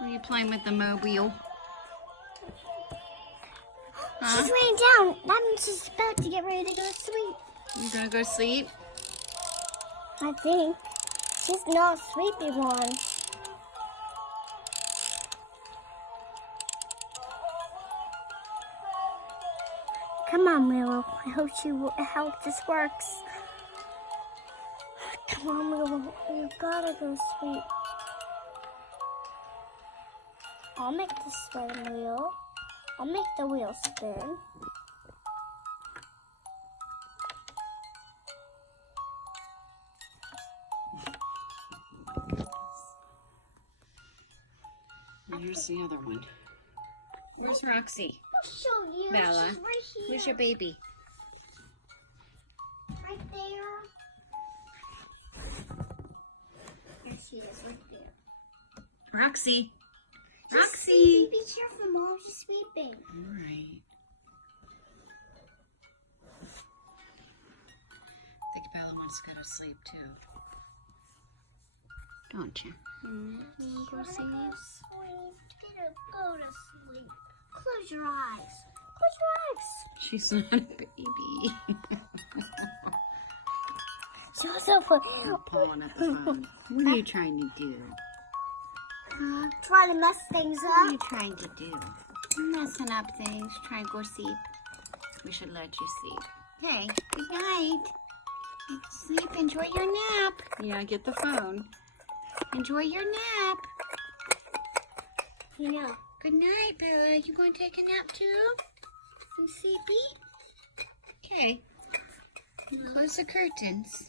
Are you playing with the mobile? Huh? She's laying down. That means she's about to get ready to go to sleep. You gonna go sleep? I think. She's not a sleepy one. Come on, Willow. I hope this works. Come on, Willow. You gotta go sleep. I'll make the spin wheel. I'll make the wheel spin. Here's the other one. Where's Roxy? I'll show you. Bella, She's right here. where's your baby? Right there. There she is, right there. Roxy. She's Roxy. sleeping. Be careful, Mom. She's sleeping. All right. I think Bella wants to go to sleep too. Don't you? You go Gotta sleep? go sleep. Go to sleep. Close your eyes. Close your eyes. She's not a baby. She also put. You're pulling at the phone. What are you trying to do? Trying to mess things What are up. you trying to do? You're messing up things. Trying to go sleep. We should let you sleep. Hey, good night. Sleep. Enjoy your nap. Yeah, get the phone. Enjoy your nap. You know. Good night, Bella. You going to take a nap too? You sleepy? Okay. Close the curtains.